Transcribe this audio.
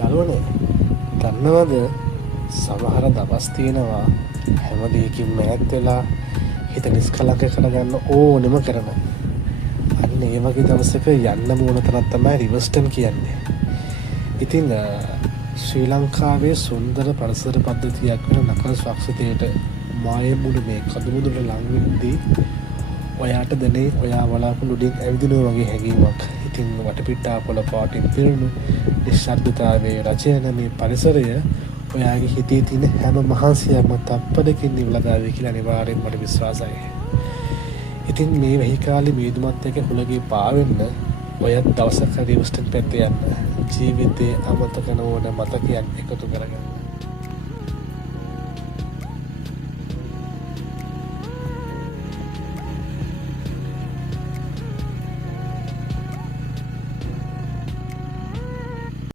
යාළුවනේ දන්නවද සමහර දවස් තියෙනවා හැම දෙයකින්ම ඈත් වෙලා හිත නිස්කලංක කරගන්න ඕනෙම කරන. අන්න ඒ වගේ දවසක යන්න ඕන තරක් තමයි රිවර්ස්ටන් කියන්නේ. ඉතින් ශ්‍රී ලංකාවේ සුන්දර පරිසර පද්ධතියක් වෙන නකල්ස් වක්සතයට මායමුළු මේ කඳුමුදුට ලං වෙද්දී ඔයාට දැනේ ඔයා වලාකුළු උඩින් ඇවිදිනවා වගේ හැඟීමක්. ඉතින් වටපිටා පොළ පාටින් පිරුණු නිශ්ශබ්දතාවයේ රචන මේ පරිසරය ඔයාගේ හිතේ තියෙන හැම මහන්සියක්ම තප්පරකින් නිවලා දාවි කියලා අනිවාර්යෙන් මට විශ්වාසයි. ඉතින් මේ වෙහි කාලේ මීදුමත් එක්ක හුලගේ පාවෙන්න ඔයත් දවසක් හරි රිවර්ස්ටන් පැත්තේ යන්න. ජීවිතේ අමතක නොවන මතකයක් එකතු කරගන්න.